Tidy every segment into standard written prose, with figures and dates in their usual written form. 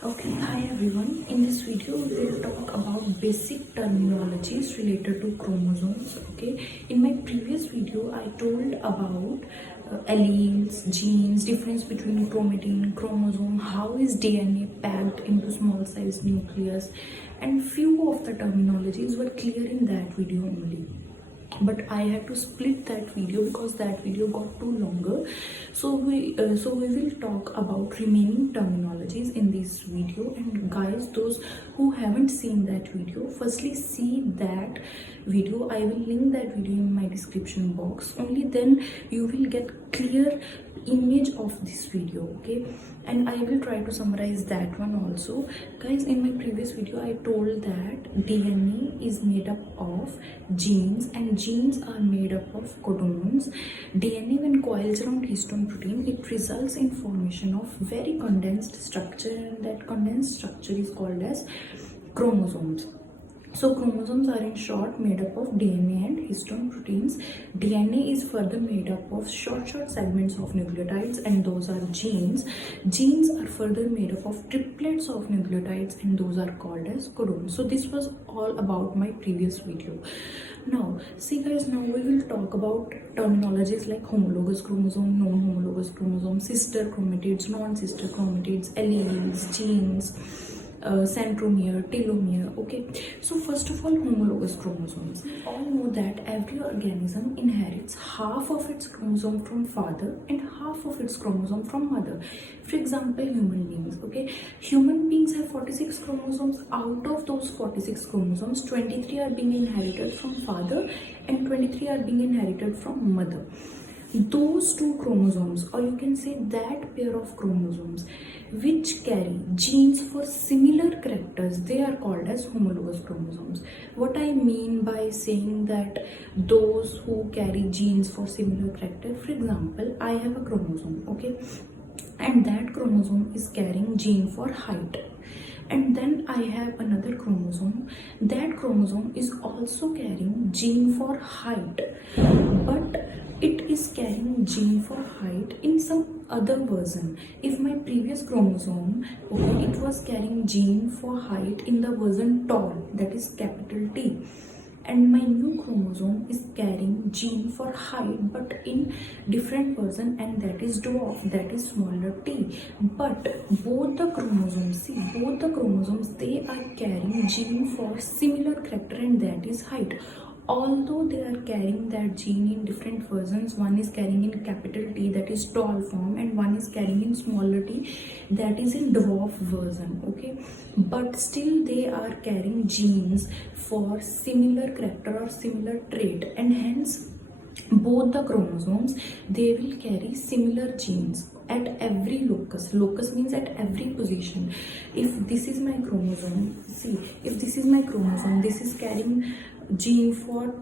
Okay, hi everyone. In this video, we will talk about basic terminologies related to chromosomes. Okay, in my previous video, I told about alleles, genes, difference between chromatin, chromosome, how is DNA packed into small size nucleus, and few of the terminologies were clear in that video only, but I had to split that video because that video got too longer. So we will talk about remaining terminologies in this video. And guys, those who haven't seen that video, firstly see that video. I will link that video in my description box. Only then you will get clear image of this video. Okay, and I will try to summarize that one also. Guys, in my previous video I told that DNA is made up of genes and genes are made up of codons. DNA, when coils around histone protein, it results in formation of very condensed structure, and that condensed structure is called as chromosomes. So chromosomes are in short made up of DNA and histone proteins. DNA is further made up of short segments of nucleotides, and those are genes. Genes are further made up of triplets of nucleotides, and those are called as codons. So this was all about my previous video. Now see guys, now we will talk about terminologies like homologous chromosome, non-homologous chromosome, sister chromatids, non-sister chromatids, alleles, genes, centromere, telomere. Okay, so first of all, homologous chromosomes. We all know that every organism inherits half of its chromosome from father and half of its chromosome from mother. For example, human beings. Okay, human beings have 46 chromosomes. Out of those 46 chromosomes, 23 are being inherited from father and 23 are being inherited from mother. Those two chromosomes, or you can say that pair of chromosomes which carry genes for similar characters, they are called as homologous chromosomes. What I mean by saying that those who carry genes for similar character, for example, I have a chromosome, okay, and that chromosome is carrying gene for height. And then I have another chromosome. That chromosome is also carrying gene for height, but it is carrying gene for height in some other version. If my previous chromosome, okay, it was carrying gene for height in the version tall, that is capital T, and my new chromosome is carrying gene for height but in different version, and that is dwarf, that is smaller t. But both the chromosomes, see, both the chromosomes, they are carrying gene for similar character, and that is height. Although they are carrying that gene in different versions, one is carrying in capital T, that is tall form, and one is carrying in smaller t, that is in dwarf version. Okay, but still they are carrying genes for similar character or similar trait, and hence both the chromosomes, they will carry similar genes at every locus. Locus means at every position. If this is my chromosome, see, if this is my chromosome, this is carrying gene for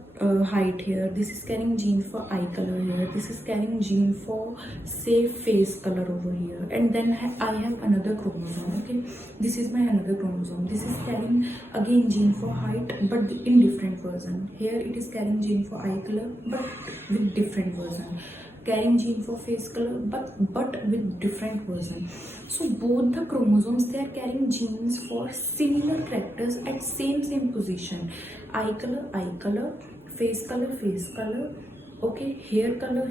height here, this is carrying gene for eye color here, this is carrying gene for say face color over here, and then I have another chromosome. Okay, this is my another chromosome, this is carrying again gene for height but in different version. Here it is carrying gene for eye color but with different version, carrying gene for face color but with different version. So both the chromosomes, they are carrying genes for similar characters at same position. Eye color, face color, okay, hair color,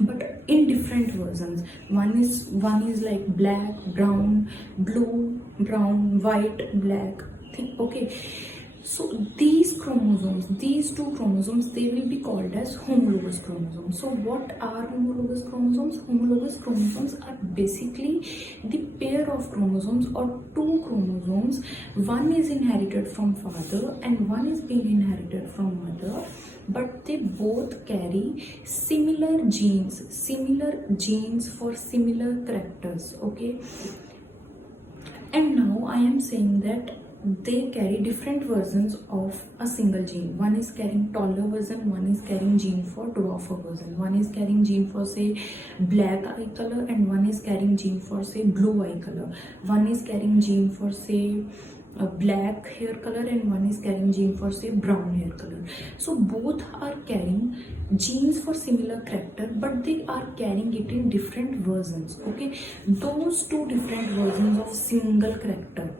but in different versions. One is like black, brown, blue, brown, white, black thing. Okay, so these chromosomes, these two chromosomes, they will be called as homologous chromosomes. So what are homologous chromosomes? Homologous chromosomes are basically the pair of chromosomes or two chromosomes. One is inherited from father and one is being inherited from mother, but they both carry similar genes for similar characters. Okay, and now I am saying that they carry different versions of a single gene. One is carrying taller version, one is carrying gene for dwarfer version, one is carrying gene for say black eye color, and one is carrying gene for say blue eye color, one is carrying gene for say a black hair color and one is carrying gene for say brown hair color. So both are carrying genes for similar character, but they are carrying it in different versions. Okay, those two different versions of single character,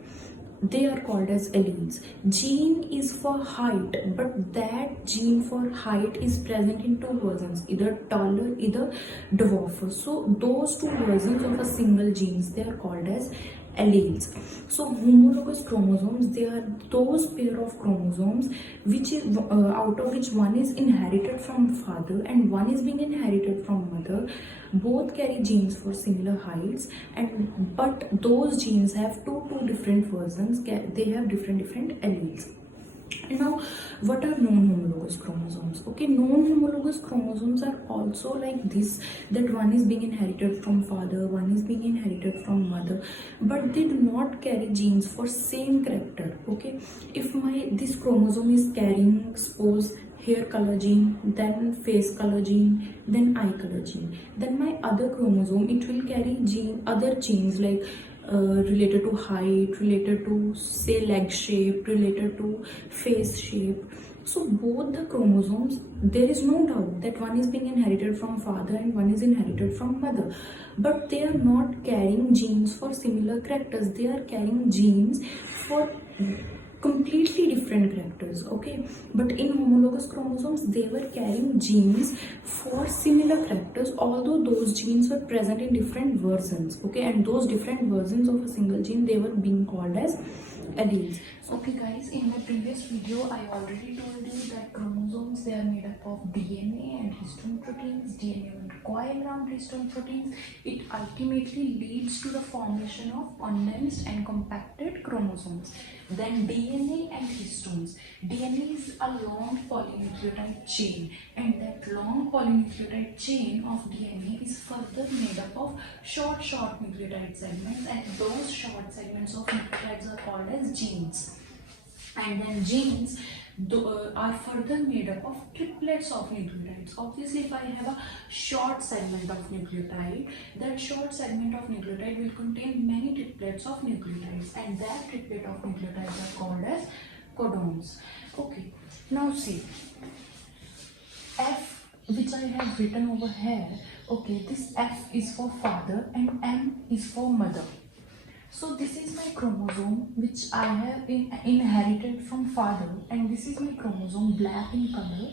they are called as alleles. Gene is for height, but that gene for height is present in two versions, either taller, either dwarfer. So those two versions of a single genes, they are called as alleles. So homologous chromosomes, they are those pair of chromosomes which is out of which one is inherited from father and one is being inherited from mother. Both carry genes for similar heights, and but those genes have two different versions. They have different alleles. Now, what are non-homologous chromosomes? Okay, non-homologous chromosomes are also like this, that one is being inherited from father, one is being inherited from mother, but they do not carry genes for same character. Okay, if this chromosome is carrying, suppose, hair color gene, then face color gene, then eye color gene, then my other chromosome, it will carry other genes like related to height, related to say leg shape, related to face shape. So both the chromosomes, there is no doubt that one is being inherited from father and one is inherited from mother, but they are not carrying genes for similar characters. They are carrying genes for completely different characters. Okay, but in homologous chromosomes, they were carrying genes for similar characters, although those genes were present in different versions. Okay, and those different versions of a single gene, they were being called as alleles. Okay guys, in my previous video I already told you that chromosomes, they are made up of DNA and histone proteins. DNA will coil around histone proteins. It ultimately leads to the formation of condensed and compacted chromosomes. Then DNA and histones. DNA is a long polynucleotide chain, and that long polynucleotide chain of DNA is further made up of short nucleotide segments, and those short segments of nucleotides are called as genes. And then genes are further made up of triplets of nucleotides. Obviously, if I have a short segment of nucleotide, that short segment of nucleotide will contain many triplets of nucleotides, and that triplet of nucleotides are called as codons. Okay, now see, F, which I have written over here, okay, this F is for father and M is for mother. So this is my chromosome which I have inherited from father, and this is my chromosome black in color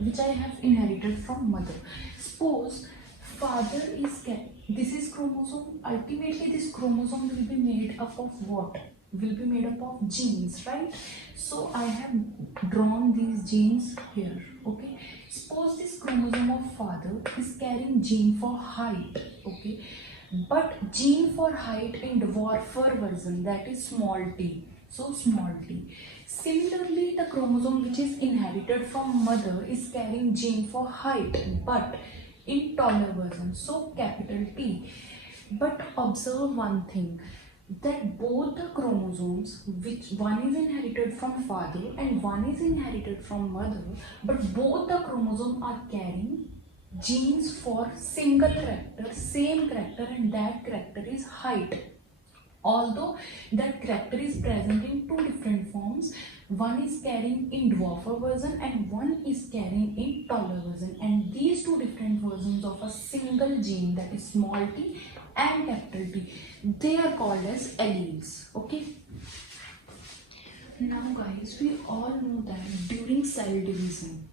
which I have inherited from mother. Suppose father is this is chromosome. Ultimately this chromosome will be made up of what? Will be made up of genes, right? So I have drawn these genes here. Okay, suppose this chromosome of father is carrying gene for height. Okay, but gene for height in dwarfer version, that is small t. So small t. Similarly, the chromosome which is inherited from mother is carrying gene for height, but in taller version, so capital T. But observe one thing, that both the chromosomes, which one is inherited from father and one is inherited from mother, but both the chromosomes are carrying genes for single character, same character, and that character is height. Although that character is present in two different forms, one is carrying in dwarfer version and one is carrying in taller version, and these two different versions of a single gene, that is small t and capital T, they are called as alleles. Okay. Now guys, we all know that during cell division,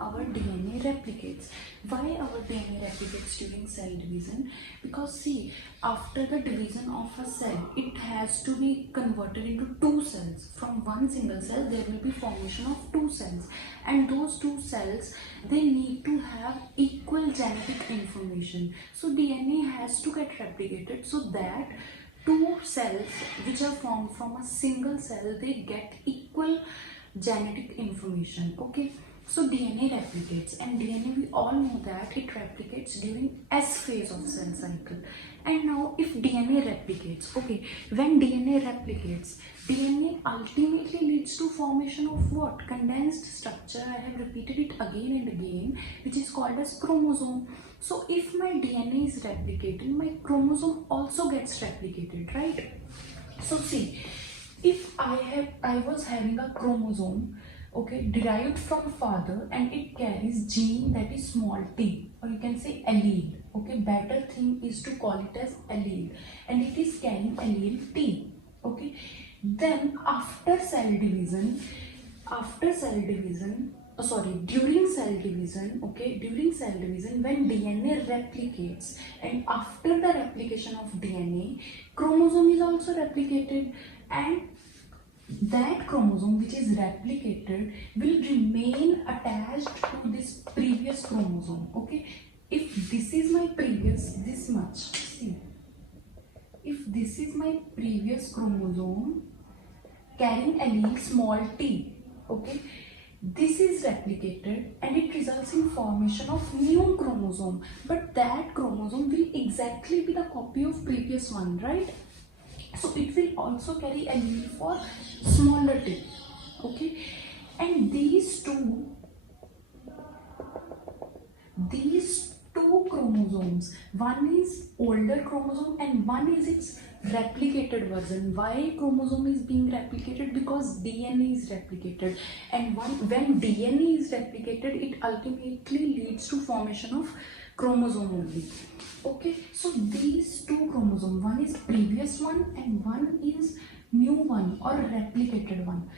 our DNA replicates. Why our DNA replicates during cell division? Because see, after the division of a cell, it has to be converted into two cells. From one single cell, there will be formation of two cells, and those two cells, they need to have equal genetic information. So DNA has to get replicated so that two cells which are formed from a single cell, they get equal genetic information. Okay, so DNA replicates, and DNA, we all know that it replicates during S phase of cell cycle. And now if DNA replicates, okay, when DNA replicates, DNA ultimately leads to formation of what? Condensed structure. I have repeated it again and again, which is called as chromosome. So if my DNA is replicated, my chromosome also gets replicated, right? So see, I was having a chromosome, okay, derived from father, and it carries gene that is small t, or you can say allele. Okay, better thing is to call it as allele, and it is carrying allele t. Okay, then during cell division, okay, during cell division, when DNA replicates, and after the replication of DNA, chromosome is also replicated, and that chromosome which is replicated will remain attached to this previous chromosome. Okay, if this is my previous, this much, see, if this is my previous chromosome carrying allele small t, okay, this is replicated and it results in formation of new chromosome, but that chromosome will exactly be the copy of previous one, right? So it will also carry allele for smaller t, okay, and these two chromosomes, one is older chromosome and one is its replicated version. Why chromosome is being replicated? Because DNA is replicated, and when DNA is replicated, it ultimately leads to formation of chromosome only. Okay, so these two chromosomes, one is previous one and one is new one or replicated one.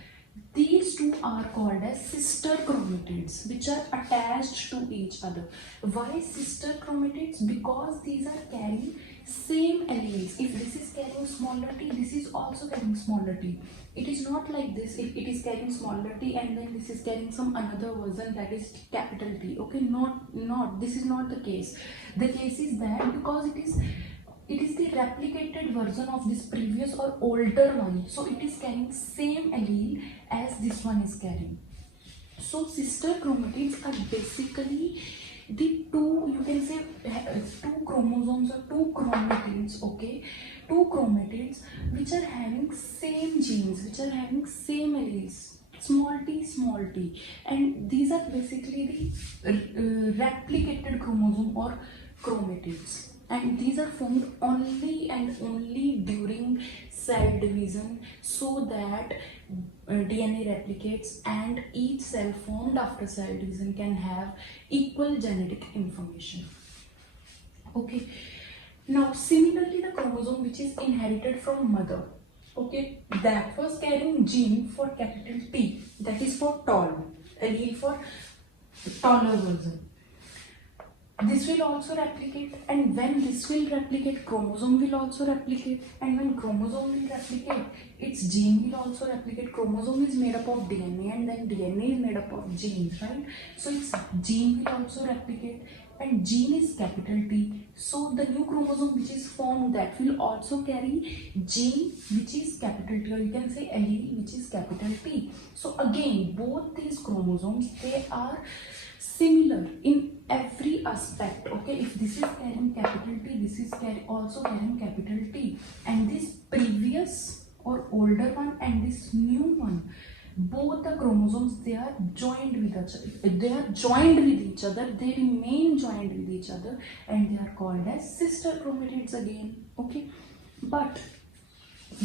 These two are called as sister chromatids, which are attached to each other. Why sister chromatids? Because these are carrying same alleles. If this is carrying smaller t, this is also carrying smaller t. It is not like this. If it is carrying smaller t and then this is carrying some another version that is capital T. Okay, not this is not the case. The case is that because it is the replicated version of this previous or older one, so it is carrying same allele as this one is carrying. So sister chromatids are basically the two, you can say, two chromosomes or two chromatids, okay, two chromatids which are having same genes, which are having same alleles, small t, and these are basically the replicated chromosome or chromatids, and these are formed only and only during cell division, so that DNA replicates and each cell formed after cell division can have equal genetic information. Okay, now similarly the chromosome which is inherited from mother, okay, that was carrying gene for capital T, that is for tall, allele for taller version. This will also replicate, and when this will replicate, chromosome will also replicate, and when chromosome will replicate, its gene will also replicate. Chromosome is made up of DNA and then DNA is made up of genes, right? So its gene will also replicate, and gene is capital T. So the new chromosome which is formed, that will also carry gene which is capital T, or you can say allele which is capital T. So again, both these chromosomes, they are similar in every aspect. Okay, if this is carrying capital T, this is also carrying capital T, and this previous or older one and this new one, both the chromosomes, they are joined with each other, they remain joined with each other, and they are called as sister chromatids again. Okay, but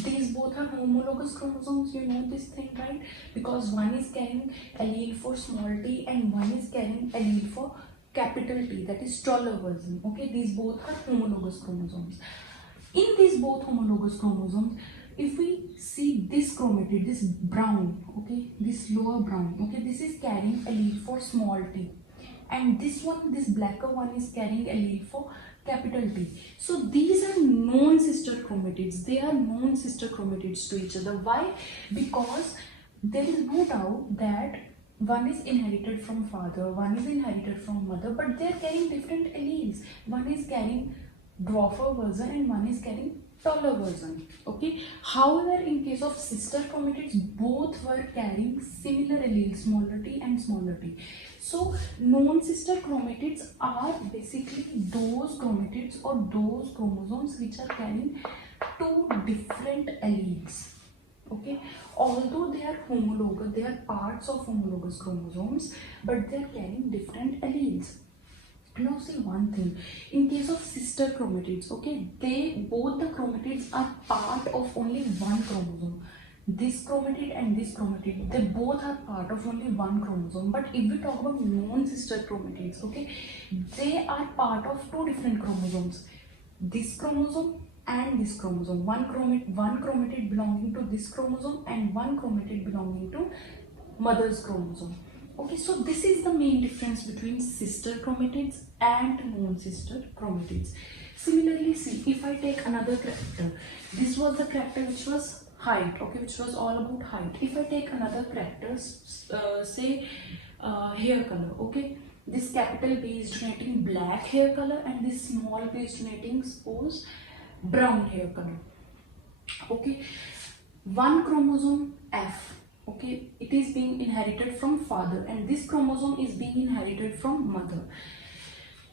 these both are homologous chromosomes, you know this thing, right? Because one is carrying allele for small t and one is carrying allele for capital T, that is taller version. Okay, these both are homologous chromosomes. In these both homologous chromosomes, if we see this chromatid, this brown, okay, this lower brown, okay, this is carrying allele for small t, and this one, this blacker one, is carrying allele for capital T. So these are known sister chromatids. They are known sister chromatids to each other. Why? Because there is no doubt that one is inherited from father, one is inherited from mother, but they are carrying different alleles. One is carrying dwarfer version and one is carrying taller version. Okay. However, in case of sister chromatids, both were carrying similar alleles, smaller t and smaller t. So non-sister chromatids are basically those chromatids or those chromosomes which are carrying two different alleles. Okay, although they are homologous, they are parts of homologous chromosomes, but they are carrying different alleles. Now see one thing, in case of sister chromatids, okay, both the chromatids are part of only one chromosome. this chromatid and this chromatid, they both are part of only one chromosome. But if we talk about non-sister chromatids, okay, they are part of two different chromosomes, this chromosome and this chromosome. One chromatid belonging to this chromosome and one chromatid belonging to mother's chromosome. Okay, so this is the main difference between sister chromatids and non-sister chromatids. Similarly, see, if I take another character, this was the character which was height, okay, which was all about height. If I take another character, say hair color, okay, this capital B is denoting black hair color and this small b is denoting, suppose, brown hair color. Okay, one chromosome F, okay, it is being inherited from father and this chromosome is being inherited from mother.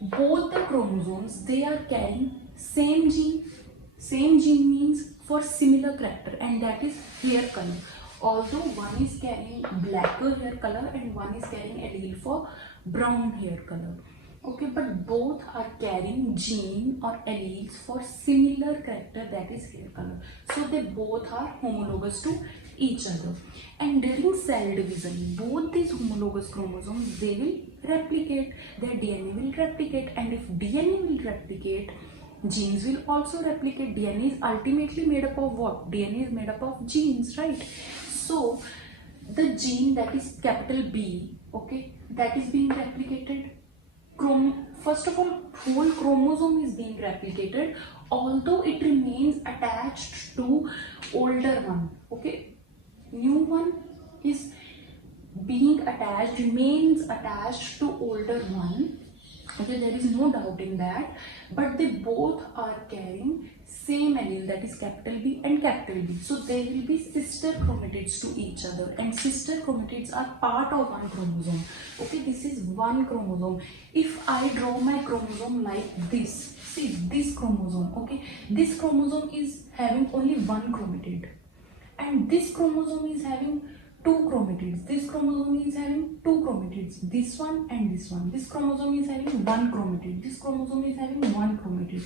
Both the chromosomes, they are carrying same gene. Same gene means for similar character, and that is hair color. Although one is carrying blacker hair color and one is carrying allele for brown hair color. Okay, but both are carrying gene or alleles for similar character, that is hair color. So they both are homologous to each other. And during cell division, both these homologous chromosomes, they will replicate, their DNA will replicate, and if DNA will replicate, genes will also replicate. DNA is ultimately made up of what? DNA is made up of genes, right? So the gene that is capital B, okay, that is being replicated. First of all, whole chromosome is being replicated, although it remains attached to older one. Okay, new one is being attached, remains attached to older one. Okay, there is no doubt in that, but they both are carrying same allele, that is capital B and capital B. So they will be sister chromatids to each other, and sister chromatids are part of one chromosome. Okay, this is one chromosome. If I draw my chromosome like this, see this chromosome, okay, this chromosome is having only one chromatid, and this chromosome is having two chromatids. This chromosome is having two chromatids, this one and this one. This chromosome is having one chromatid. This chromosome is having one chromatid.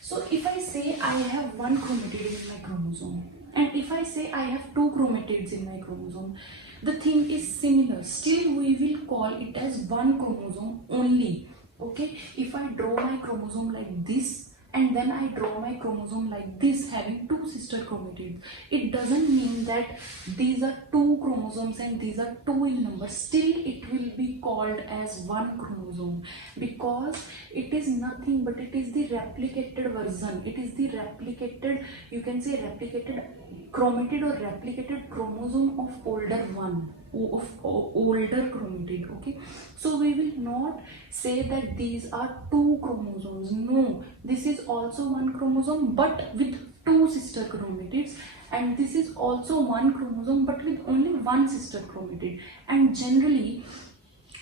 So if I say I have one chromatid in my chromosome, and if I say I have two chromatids in my chromosome, the thing is similar. Still we will call it as one chromosome only. Okay, if I draw my chromosome like this and then I draw my chromosome like this, having two sister chromatids, it doesn't mean that these are two chromosomes and these are two in number. Still it will be called as one chromosome, because it is nothing but it is the replicated version. It is the replicated, you can say replicated chromatid or replicated chromosome of older one, of older chromatid. Okay, so we will not say that these are two chromosomes. No, this is also one chromosome but with two sister chromatids, and this is also one chromosome but with only one sister chromatid. And generally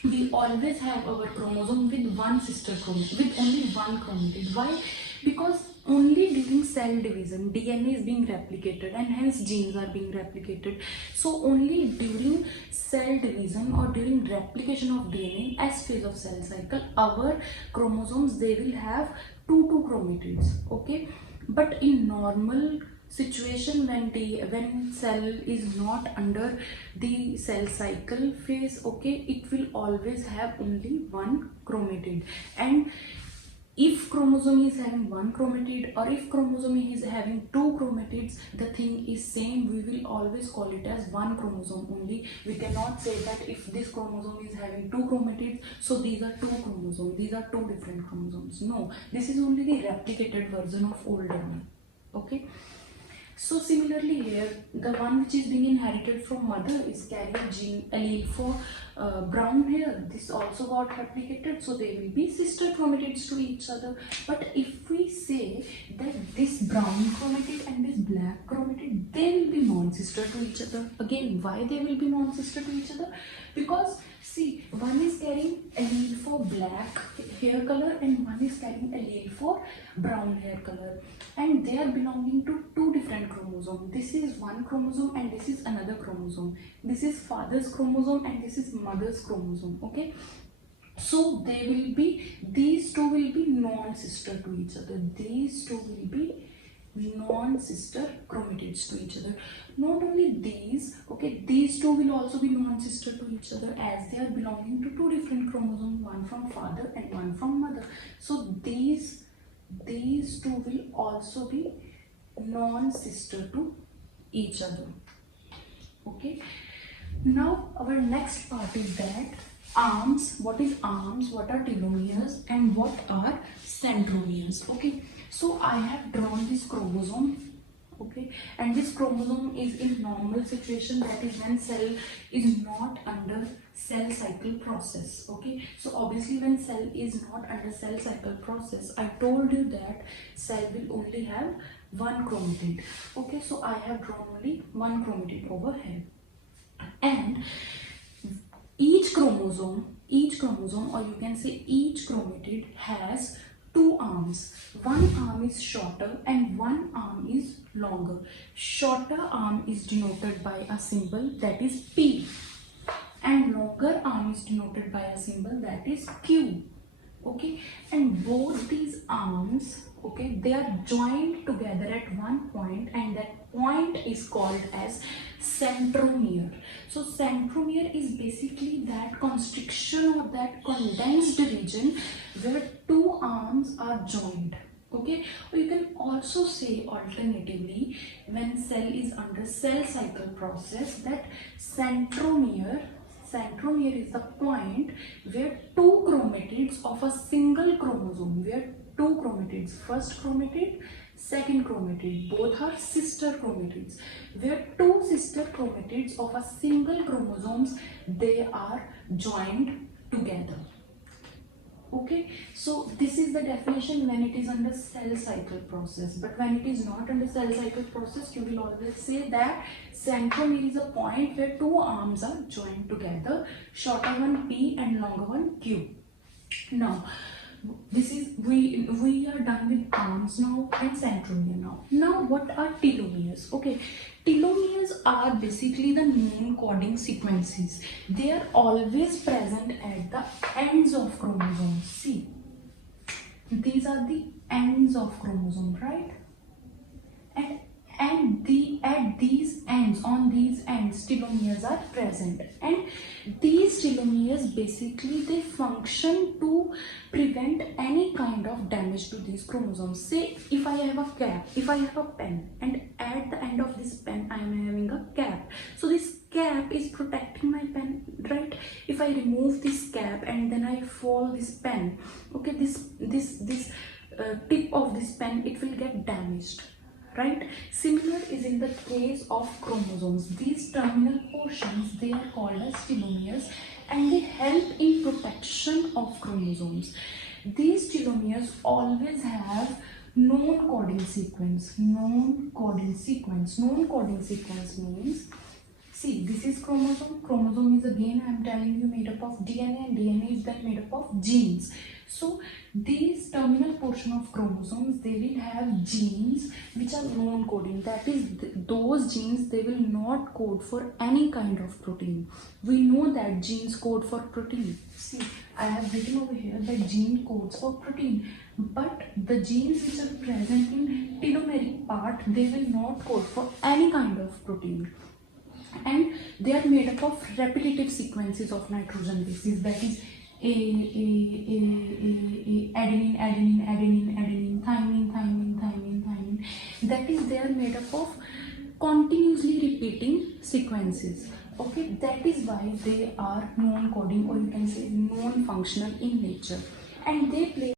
we always have our chromosome with one sister chromatid, with only one chromatid. Why? Because only during cell division DNA is being replicated and hence genes are being replicated. So only during cell division or during replication of DNA as phase of cell cycle, our chromosomes, they will have two chromatids. Okay, but in normal situation, when cell is not under the cell cycle phase, okay, it will always have only one chromatid. And if chromosome is having one chromatid or if chromosome is having two chromatids, the thing is same. We will always call it as one chromosome only. We cannot say that if this chromosome is having two chromatids, so these are two chromosomes, these are two different chromosomes. No, this is only the replicated version of older one. Okay, so similarly here, the one which is being inherited from mother is carrying gene allele for brown hair. This also got replicated, so they will be sister chromatids to each other. But if we say that this brown chromatid and this black chromatid, they will be non-sister to each other. Again, why they will be non-sister to each other? Because see, one is carrying allele for black hair color and one is carrying allele for brown hair color, and they are belonging to two different chromosomes. This is one chromosome and this is another chromosome. This is father's chromosome and this is mother's chromosome. Okay, so they will be, these two will be non-sister to each other. These two will be non-sister chromatids to each other. Not only these, okay, these two will also be non-sister to each other as they are belonging to two different chromosomes, one from father and one from mother. So these two will also be non-sister to each other. Okay, now our next part is that arms. What is arms, what are telomeres, and what are centromeres? Okay, so I have drawn this chromosome. Okay, and this chromosome is in normal situation, that is when cell is not under cell cycle process. Okay, so obviously when cell is not under cell cycle process, I told you that cell will only have one chromatid. Okay, so I have drawn only one chromatid over here, and each chromosome or you can say each chromatid has two arms. One arm is shorter and one arm is longer. Shorter arm is denoted by a symbol that is P, and longer arm is denoted by a symbol that is Q. Okay, and both these arms, okay, they are joined together at one point, and that point is called as centromere. So centromere is basically that constriction or that condensed region where two arms are joined. Okay, or you can also say alternatively, when cell is under cell cycle process, that centromere is the point where two chromatids of a single chromosome, where two chromatids, first chromatid, second chromatid, both are sister chromatids, where two sister chromatids of a single chromosomes, they are joined together. Okay, so this is the definition when it is under cell cycle process. But when it is not under cell cycle process, you will always say that centromere is a point where two arms are joined together, shorter one P and longer one Q. Now this is, we are done with arms now and centromere now. Now what are telomeres? Okay, telomeres are basically the non-coding sequences. They are always present at the ends of chromosomes. See, these are the ends of chromosome, right? And at these ends, on these ends, telomeres are present, and these telomeres basically they function to prevent any kind of damage to these chromosomes. Say if I have a cap, if I have a pen, and at the end of this pen I am having a cap, so this cap is protecting my pen, right? If I remove this cap and then I fold this pen, okay, this tip of this pen, it will get damaged, right? Similar is in the case of chromosomes. These terminal portions, they are called as telomeres, and they help in protection of chromosomes. These telomeres always have non-coding sequence. Non-coding sequence means, see, this is chromosome. Chromosome is again, I am telling you, made up of DNA, and DNA is then made up of genes. So these terminal portion of chromosomes, they will have genes which are non-coding. That is, those genes, they will not code for any kind of protein. We know that genes code for protein. See, I have written over here that gene codes for protein, but the genes which are present in telomeric part, they will not code for any kind of protein. And they are made up of repetitive sequences of nitrogen bases, that is adenine, thymine. That is, they are made up of continuously repeating sequences. Okay, that is why they are non-coding, or you can say non-functional in nature, and they play